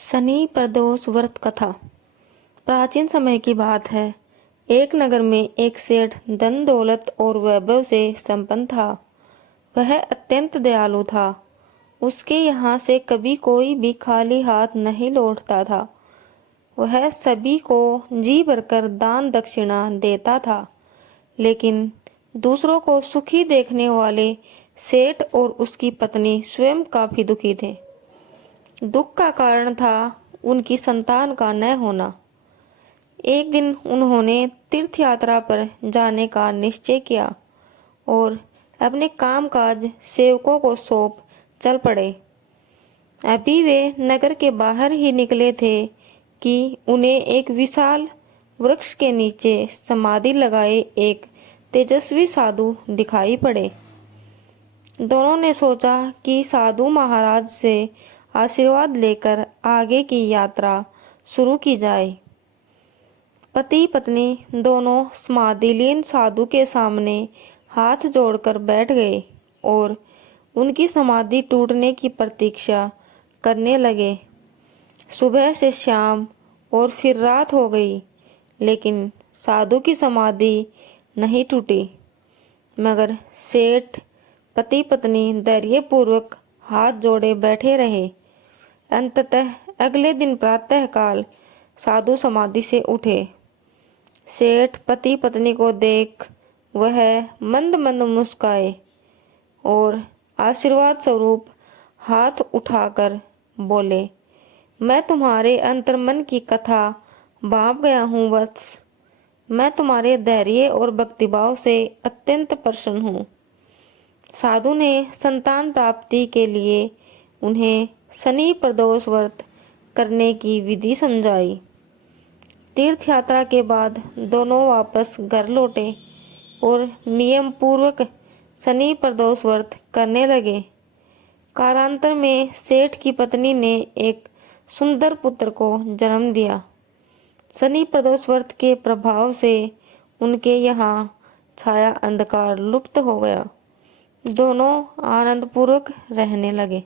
शनि प्रदोष व्रत कथा। प्राचीन समय की बात है। एक नगर में एक सेठ धन दौलत और वैभव से संपन्न था। वह अत्यंत दयालु था। उसके यहाँ से कभी कोई भी खाली हाथ नहीं लौटता था। वह सभी को जी भरकर दान दक्षिणा देता था। लेकिन दूसरों को सुखी देखने वाले सेठ और उसकी पत्नी स्वयं काफी दुखी थे। दुख का कारण था उनकी संतान का न होना। एक दिन उन्होंने तीर्थ यात्रा पर जाने का निश्चय किया और अपने कामकाज सेवकों को सौंप चल पड़े। अभी वे नगर के बाहर ही निकले थे कि उन्हें एक विशाल वृक्ष के नीचे समाधि लगाए एक तेजस्वी साधु दिखाई पड़े। दोनों ने सोचा कि साधु महाराज से आशीर्वाद लेकर आगे की यात्रा शुरू की जाए। पति पत्नी दोनों समाधिलीन साधु के सामने हाथ जोड़कर बैठ गए और उनकी समाधि टूटने की प्रतीक्षा करने लगे। सुबह से शाम और फिर रात हो गई, लेकिन साधु की समाधि नहीं टूटी। मगर सेठ पति पत्नी धैर्यपूर्वक हाथ जोड़े बैठे रहे। अंततः अगले दिन प्रातःकाल साधु समाधि से उठे। सेठ पति पत्नी को देख वह मंद मंद मुस्काए और आशीर्वाद स्वरूप हाथ उठाकर बोले, मैं तुम्हारे अंतर्मन की कथा भांप गया हूँ वत्स। मैं तुम्हारे धैर्य और भक्तिभाव से अत्यंत प्रसन्न हूँ। साधु ने संतान प्राप्ति के लिए उन्हें शनि प्रदोष व्रत करने की विधि समझाई। तीर्थ यात्रा के बाद दोनों वापस घर लौटे और नियम पूर्वक शनि प्रदोष व्रत करने लगे। कालांतर में सेठ की पत्नी ने एक सुंदर पुत्र को जन्म दिया। शनि प्रदोष व्रत के प्रभाव से उनके यहाँ छाया अंधकार लुप्त हो गया। दोनों आनंदपूर्वक रहने लगे।